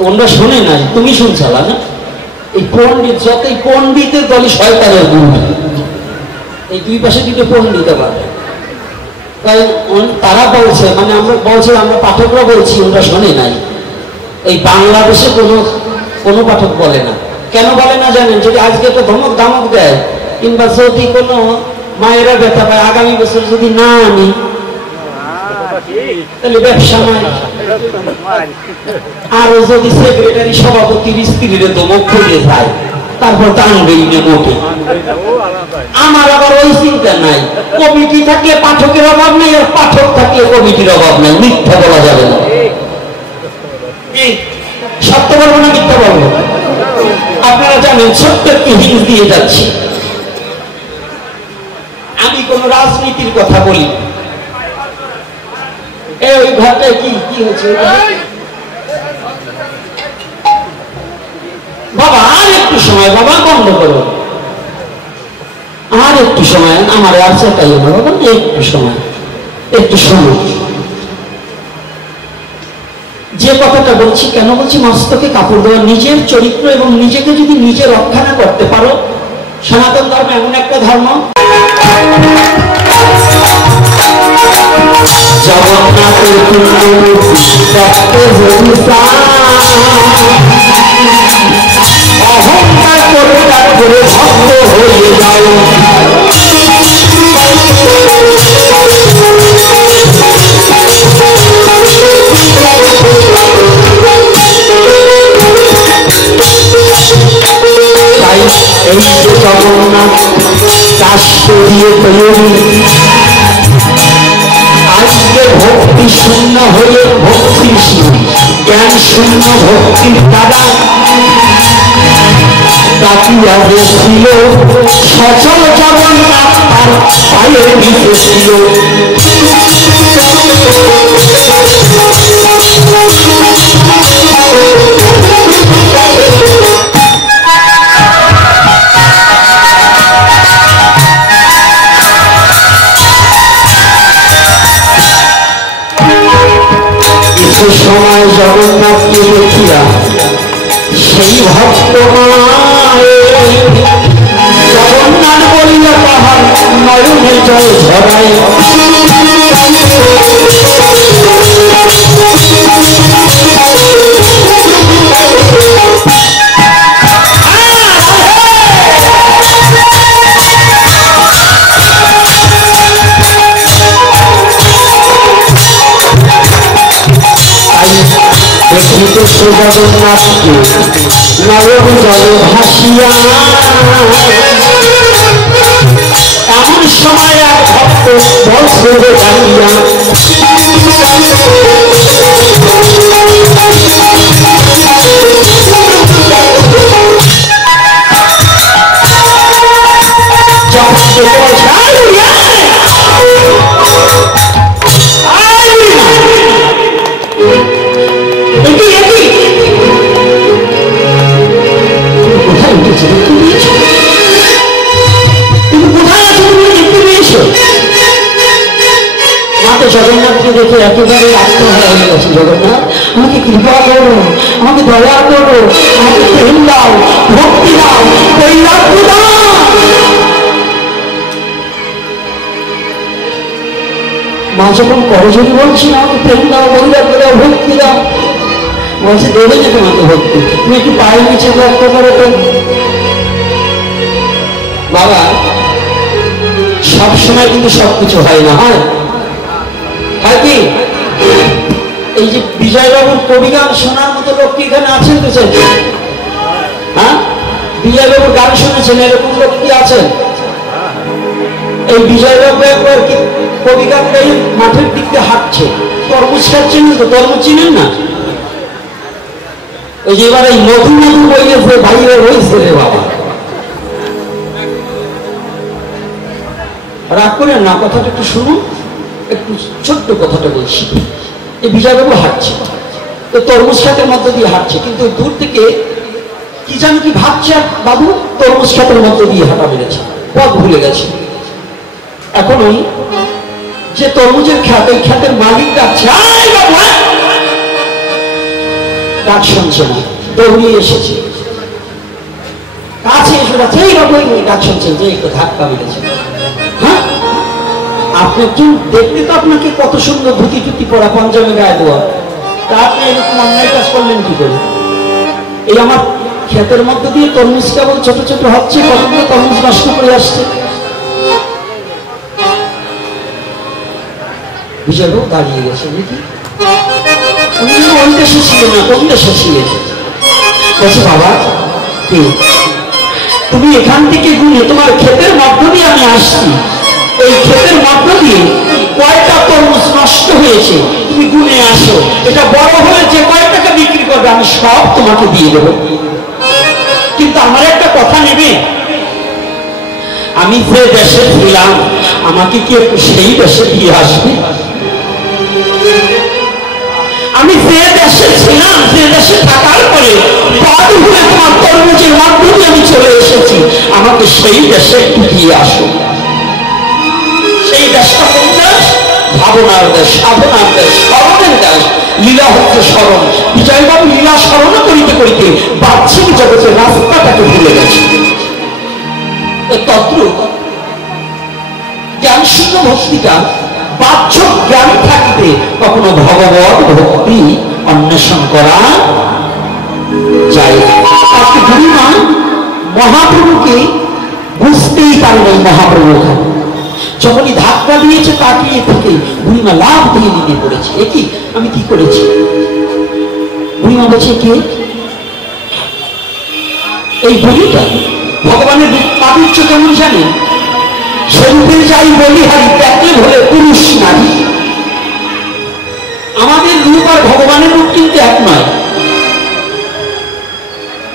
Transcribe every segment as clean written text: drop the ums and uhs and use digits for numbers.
তোমরা শুনে নাই, তুমি শুনছালা না? এই পণ্ডিত, যতই পণ্ডিতের দলই শয়তানের গুরু। এই দুই পাশে দুটো পণ্ডিত আবার। তাই তারা বলছে, মানে আমরা বলছি, আমরা পাঠকরা বলছি, ওরা শোনে নাই। এই বাংলাদেশে কোনো পাঠক বলে না। কেন বলে না জানেন? যদি আজকে একটা ধমক ধামক দেয়, কিংবা যদি কোনো মায়েরা ব্যথা পায়, আগামী বছর যদি না আনি তাহলে ব্যবসা নাই। আর যদি সেক্রেটারি সভাপতির স্ত্রীর ধমক করে যায়, তারপর টানবেই না মোটে। আমার আবার ওই চিন্তা নাই। কমিটি থাকলে পাঠকের অভাব নেই, আর পাঠক থাকলে কমিটির অভাব নেই। মিথ্যা বলা যাবে না। সত্য বলবো না মিথ্যা বলবো? আপনারা জানেন ছোট্ট একটু হিন্স দিয়ে যাচ্ছি। আমি কোন রাজনীতির কথা বলি। ওই ঘরটায় কি হয়েছে বাবা? আর একটু সময় বাবা, বন্ধ করো। আর একটু সময়, আমার আর সেটাই না বাবা, একটু সময়, একটু সময়। যে কথাটা বলছি, কেন বলছি? মস্তকে কাপড় দেওয়া। নিজের চরিত্র এবং নিজেকে যদি নিজে রক্ষা না করতে পারো, সনাতন ধর্ম এমন একটা ধর্ম, জগন্নাথের অহংকার পরিত্যাগ করে ভক্ত হয়ে যাও। তাই এই যে জগন্নাথ কাষ্ট দিয়ে তৈরি, আজকে ভক্তি শূন্য হয়ে ভক্তি জ্ঞান শূন্য ভক্তির দ্বারা তাকিয়া ছিল সচল জগন্নাথ তার পায়ের নিচে ছিল। সময় জগন্নাথকে দেখিয়া সেই ভক্ত জগন্নাথ বলিয়া তাহার নয়নে জল ঝরায়। দেখিতে সে জগন্নাথকে নয়ন জলে ভাসিয়া, এমন সময় এক ভক্ত বলছে ডাকিয়া, জগন্নাথকে দেখে একেবারে আত্মহারা হয়ে গেছে। জগন্নাথ, আমাকে কৃপা করো, আমাকে দয়া করো, আমাকে প্রেম দাও, ভক্তি দাও, বৈরাগ্য দাও। মা যখন করজনী বলছি আমাকে প্রেম দাও, বৈরাগ্য দাও, ভক্তি দাও, বলছে দেবে না তোমাকে ভক্তি, তুমি একটু পায়ের নিচে লক্ষ্য করো তো। বাবা, সবসময় কিন্তু সবকিছু হয় না, হয় কি? এই যে বিজয়বাবুর কবিগান শোনার মতো লোক কি এখানে আছেন তো? হ্যাঁ, বিজয়বাবুর গান শুনেছেন এরকম লোক কি আছেন? এই বিজয়বাবু একবার কি কবিগান গাই মাঠের দিক দিয়ে হাঁটছে, তরমুজ খাচ্ছেন তো? তরমুজ চিনেন না? ওই যে এবার এই মধু মধু বইয়েছে ভাইরা রয়েছে রে বাবা। রাগ করেন না, কথাটা একটু শুনুন, একটু ছোট্ট কথাটা বলছি। এই বিজয়বাবু হাঁটছে, তো তরমুজ খাতের মধ্য দিয়ে হাঁটছে, কিন্তু দূর থেকে কি জানি কি ভাবছে বাবু, তরমুজ খাতের মধ্য দিয়ে হাঁটা বেড়েছে, পথ ভুলে গেছে। এখন ওই যে তরমুজের খ্যাত, ওই খ্যাতের মালিক ডাকছে, ডাক শুনছে না, দৌড়িয়ে এসেছে, কাছে এসে সেই রকম ডাক শুনছে যে একটু ধাক্কা মেরেছে। হ্যাঁ, আপনি একজন দেখতে তো আপনাকে কত সুন্দর ধুতি টুতি পরা, পঞ্জাবে গায়ে দেওয়া, তা আপনি এরকম অন্যায় কাজ করলেন কি করে? এই আমার ক্ষেতের মধ্যে দিয়ে তরমুজ কেবল ছোট ছোট হচ্ছে, কতগুলো তরমুজ নষ্ট করে আসছে। বিজয়বাবু দাঁড়িয়ে গেছে, দেখি উনি ওই দেশে ছিলেন না, কোন দেশে ছিলেন? বলছে বাবা কি তুমি এখান থেকে গুনে, তোমার ক্ষেতের মধ্য দিয়ে আমি আসছি, এই ক্ষেতের মধ্য দিয়ে কয়টা তরমুজ নষ্ট হয়েছে তুমি গুনে আসো, এটা বড় হলে যে কয় টাকা বিক্রি করবে আমি সব তোমাকে দিয়ে দেবো, কিন্তু আমার একটা কথা নেবে, আমি যে দেশে ছিলাম আমাকে কি একটু সেই দেশে দিয়ে আসবে? আমি যে দেশে ছিলাম, যে দেশে থাকার পরে বাদ হয়ে তোমার তরমুজের মাধ্যমে আমি চলে এসেছি, আমাকে সেই দেশে একটু দিয়ে আসো। সেই দেশটা কোন দেশ? ভাবনার দেশ, সাধনার দেশ, স্মরণের দেশ। লীলা হচ্ছে স্মরণ। বিজয়বাবু লীলা স্মরণ করিতে করিতে বাহ্যিক জগতের রাস্তাটাকে ভুলে গেছে। তত্র জ্ঞান শূন্য ভক্তিটা বাহ্য জ্ঞান থাকতে কখনো ভগবত ভক্তি অন্বেষণ করা যায়। আজকে বুড়িমা মহাপ্রভুকে বুঝতেই পারেন। মহাপ্রভু যখনই ধাক্কা দিয়েছে তাকিয়ে থেকে বুড়িমা লাভ দিয়ে নিতে পড়েছে। একই আমি কি করেছি? বুড়িমা বলছে কে? এই বুড়িটা ভগবানের পাবিত্র কেমন জানেন? শরীরের যাই বলি হারি দেখলে ভরে পুরুষ নারী। আমাদের রূপ আর ভগবানের রূপ কিন্তু এক নয়।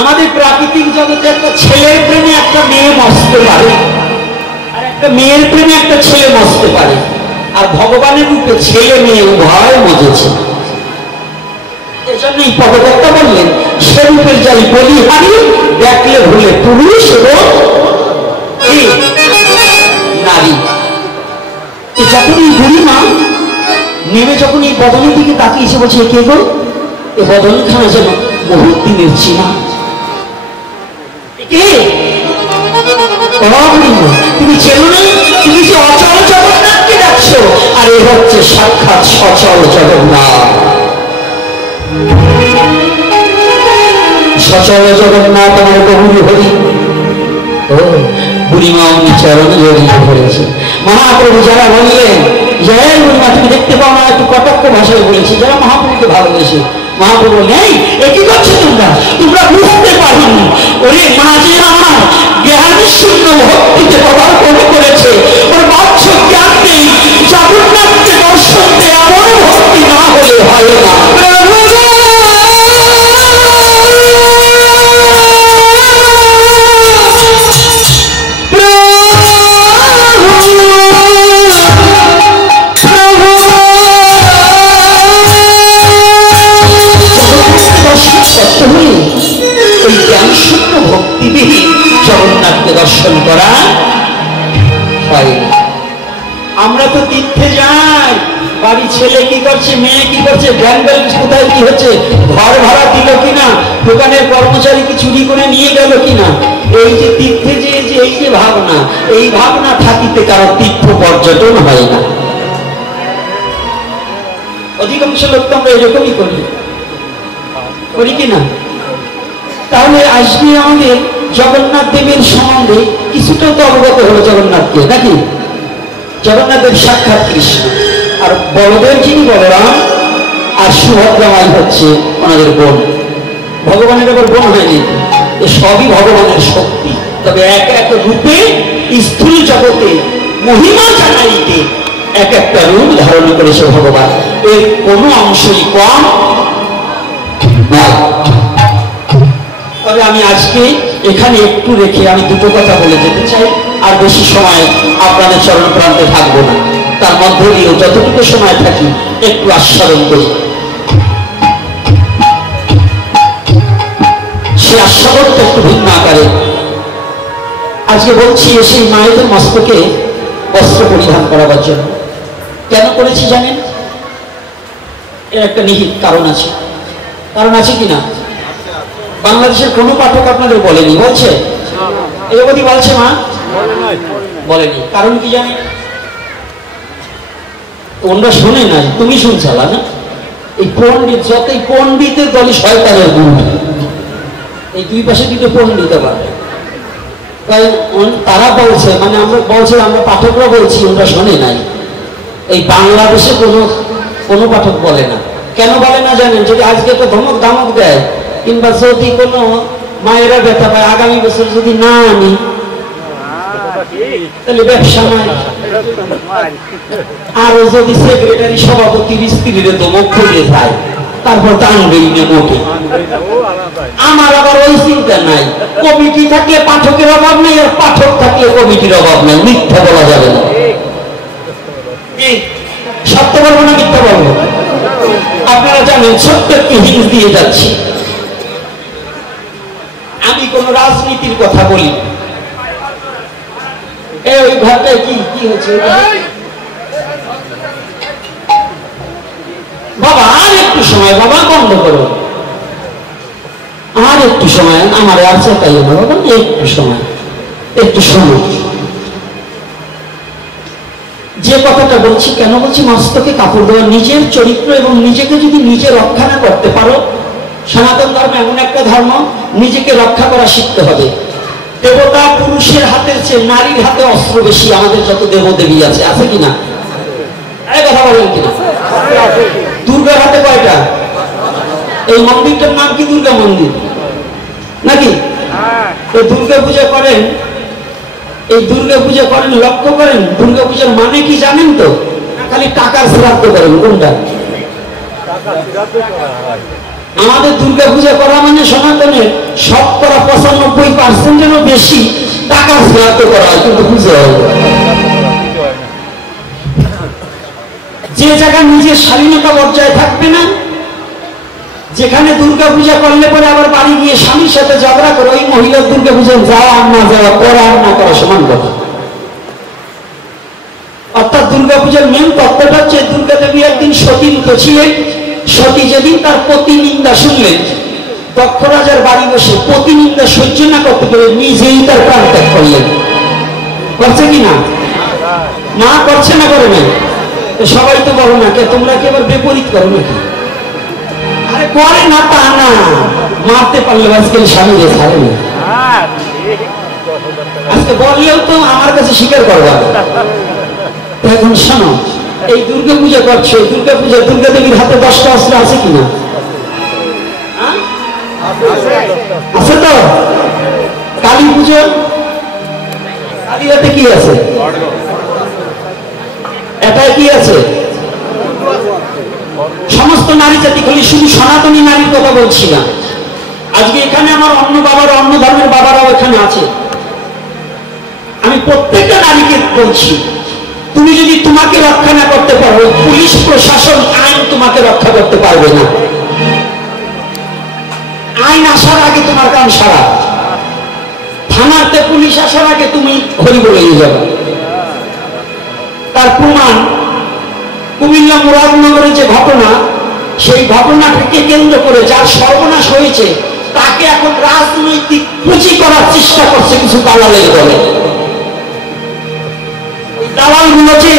আমাদের প্রাকৃতিক জগতে একটা ছেলের প্রেমে একটা মেয়ে মরতে পারে, আর একটা মেয়ের প্রেমে একটা ছেলে মরতে পারে, আর ভগবানের রূপে ছেলে মেয়ে উভয় মজেছে। এজন্যই পদকর্তা বললেন স্বরূপের যাই বলি হারি দেখলে ভুলে পুরুষ এবং নারী। যখন এই বুড়িমা নেমে যখন এই বদনের দিকে তাকিয়েছে, বলছে কে গো? এ বদনখানা যেন বহুত দিনের চিনা। কে? তুমি চেনো না? তুমি যে অচল জগন্নাথকে ডাকছো, আর এ হচ্ছে সাক্ষাৎ সচল জগন্নাথ। সচল জগন্নাথ আমার বহুরি হরি। ও বুড়িমা উনি চরণে জড়িয়ে ধরেছে। মহাপ্রভু যারা বললেন জয় বুড়িমা তুমি দেখতে পাও না, একটু কটক্ষ ভাষায় বলেছে যারা মহাপ্রভুকে ভালোবেসে। মহাপ্রভু নেই একই করছে তোমরা, তোমরা বুঝতে পারোনি। ওরে মাঝে আমার জ্ঞান শূন্য ভক্তিতে পদার্পণ করেছে, ওর বাহ্য জ্ঞান নেই। জগন্নাথকে দর্শন দেয় এমন ভক্তি না হলে হয় না। এই জ্ঞান শূন্য ভক্তিবিহীন জগন্নাথকে দর্শন করা হয় না। আমরা তো তীর্থে যাই, বাড়ির ছেলে কি করছে, মেয়ে কি করছে, ব্যাংক ব্যালেন্স কোথায় কি হচ্ছে, ঘর ভাড়া দিল কিনা, দোকানের কর্মচারী কি চুরি করে নিয়ে গেল কিনা, এই যে তীর্থে যে এই যে ভাবনা, এই ভাবনা থাকিতে কারো তীর্থ পর্যটন হয় না। অধিকাংশ লোক তো আমরা এরকমই করি কিনা? তাহলে আজকে আমাদের জগন্নাথ দেবের সম্বন্ধে কিছুটা তো অবগত হলো জগন্নাথকে, নাকি? জগন্নাথের সাক্ষাৎ কৃষ্ণ, আর বলদেব যিনি বলরাম, আর সুভদ্রামাই হচ্ছে ওনাদের বোন। ভগবানের আবার বোন হয়নি, এ সবই ভগবানের শক্তি। তবে এক এক রূপে স্থূল জগতে মহিমা জানাইতে এক একটা রূপ ধারণ করেছে ভগবান। এর কোনো অংশই কম নয়। তবে আমি আজকে এখানে একটু রেখে আমি দুটো কথা বলে যেতে চাই, আর বেশি সময় আপনাদের চরণ প্রান্তে থাকবো না। তার মধ্য দিয়েও যতটুকু সময় থাকি একটু আস্বাদন করি। সেই আস্বাদনটা একটু ভিন্ন আকারে আজকে বলছি। সেই মায়েদের মস্তকে বস্ত্র পরিধান করাবার জন্য কেন করেছি জানেন? এর একটা নিহিত কারণ আছে। কারণ আছে কিনা? বাংলাদেশের কোনো পাঠক আপনাদের বলেনি, বলছে? এই অবধি বলছে মা? বলেনি। কারণ কি জানি? ওনরা শোনে নাই, তুমি শুনছালা না? এই পণ্ডিত, যতই পণ্ডিতের দলে শয়তানের গুরু। এই দুই পাশে দুটো পণ্ডিত আবার। তাই তারা বলছে, মানে আমরা বলছে, আমরা পাঠকরা বলছি, ওনরা শোনে নাই। এই বাংলাদেশে কোনো পাঠক বলে না। কেন বলে না জানেন? যদি আজকে তো ধমক ধামক দেয়, কিংবা যদি কোনো মায়েরা ব্যথা পায়, আগামী বছর যদি না আনি তাহলে ব্যবসা নাই। আর যদি সেক্রেটারি সভাপতির স্ত্রীর ধমক খুলে যায়, তারপর টানবেই না মোটে। আমার আবার ওই চিন্তা নাই। কমিটি থাকলে পাঠকের অভাব নেই, আর পাঠক থাকলে কমিটির অভাব নাই। মিথ্যা বলা যাবে না। সত্য বলবো না মিথ্যা বলবো? আপনারা জানেন, ছোট্ট একটি হিন্স দিয়ে যাচ্ছি। আমি কোন রাজনীতির কথা বলি। ওই ঘরটায় কি হয়েছে বাবা? আর একটু সময় বাবা, বন্ধ করো। আর একটু সময়, আমার আর চেতাইও না বাবা, একটু সময়, একটু সময়। যে কথাটা বলছি, কেন বলছি? মস্তকে কাপড় দেওয়া। নিজের চরিত্র এবং নিজেকে যদি নিজে রক্ষা না করতে পারো, সনাতন ধর্ম এমন একটা ধর্ম, নিজেকে রক্ষা করা শিখতে হবে। দেবতা পুরুষের হাতের চেয়ে নারীর হাতে অস্ত্র বেশি। আমাদের যত দেবদেবী আছে, আছে কিনা? এই কথা বলেন কিনা? দুর্গার হাতে কয়টা? এই মন্দিরটার নাম কি দুর্গা মন্দির নাকি? এই দুর্গা পূজা করেন, এই দুর্গা পূজা করেন, লক্ষ্য করেন দুর্গা পূজার মানে কি জানেন তো? খালি টাকার শ্রাদ্ধ করেন। কোনটা? আমাদের দুর্গা পূজা করা মানে সনাতনের 95% বেশি টাকার শ্রাদ্ধ করা হয়, কিন্তু পূজা হয়। যে জায়গা নিজের স্বাধীনতা বজায় থাকবে না, যেখানে দুর্গা পূজা করলে পরে আবার বাড়ি গিয়ে স্বামীর সাথে ঝগড়া করে, ওই মহিলার দুর্গা পূজা যাওয়া আর না যাওয়া, করা আর না করা সমান কথা। অর্থাৎ দুর্গা পূজার মেন তত্ত্বটা হচ্ছে, দুর্গা দেবী একদিন সতীর্থ ছিলেন। সতী যেদিন তার প্রতিনিন্দা শুনলেন, দক্ষ রাজার বাড়ি বসে প্রতিনিন্দা সহ্য না করতে পেরে নিজেই তার প্রাণ ত্যাগ করলেন। করছে কি না? না করছে না? করে না? সবাই তো বলো না, কে তোমরা কি এবার বিপরীত করো নাকি? আরে করে না তা না, মারতে পারলে আজকে স্বামী রে ছাড়ে না। আজকে বললেও তো আমার কাছে স্বীকার করবা। এখন শোনো, এই দুর্গা পূজা করছো, দুর্গা পূজা দুর্গা দেবীর হাতে 10টা অস্ত্র আছে কিনা? আছে তো? কালী পুজো, কালী হাতে কি আছে? এটাই কি আছে? সমস্ত নারী জাতি, খালি শুধু সনাতনী নারীর কথা বলছি না। আজকে এখানে আমার অন্য বাবারা, অন্য ধর্মের বাবারাও এখানে আছে। আমি প্রত্যেকটা নারীকে বলছি, তুমি যদি তোমাকে রক্ষা না করতে পারো, পুলিশ প্রশাসন আইন তোমাকে রক্ষা করতে পারবে না। আইন আসার আগে তোমার কাম সারা। থানাতে পুলিশ আসার আগে তুমি হরি বলে যাবে। তার প্রমাণ কুমিল্লা মুরাদনগরে যে ঘটনা, সেই ঘটনাটাকে কেন্দ্র করে যার সর্বনাশ হয়েছে, তাকে এখন রাজনৈতিক পুঁজি করার চেষ্টা করছে কিছু দালালের দলে। দালাল গুলো যে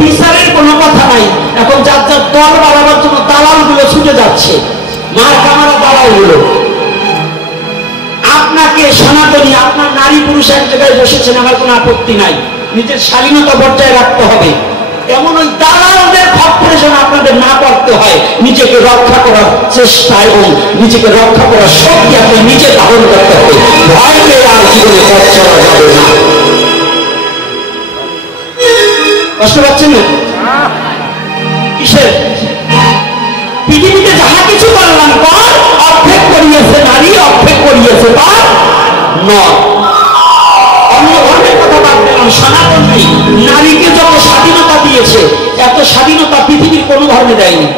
বিচারের কোনো কথা নাই, এখন যার যার দল বাড়াবার জন্য দালাল গুলো ছুটে যাচ্ছে। মার কামারা দালাল গুলো। আপনাকে সনাতনী, আপনার নারী পুরুষ এক জায়গায় বসেছেন, আমার কোনো আপত্তি নাই। নিজের স্বাধীনতা বজায় রাখতে হবে। এমন ওই দালালদের খপ্পরে যেন আপনাদের না পড়তে হয়। নিজেকে রক্ষা করার চেষ্টা এবং নিজেকে রক্ষা করার শক্তি আপনি নিজে ধারণ করতে হবে। ভয় পেয়ে আর জীবনে পথ চলা যাবে না। কষ্ট পাচ্ছেন না? কিসের? পৃথিবীতে যাহা কিছু করলাম কর, অর্ধেক করিয়েছে নারী, অর্ধেক করিয়েছে তার নয়। অন্য ধর্মের কথা বাদ দিলাম, সনাতন নারীকে যত স্বাধীনতা দিয়েছে, এত স্বাধীনতা পৃথিবীর কোনো ধর্মে দেয়নি।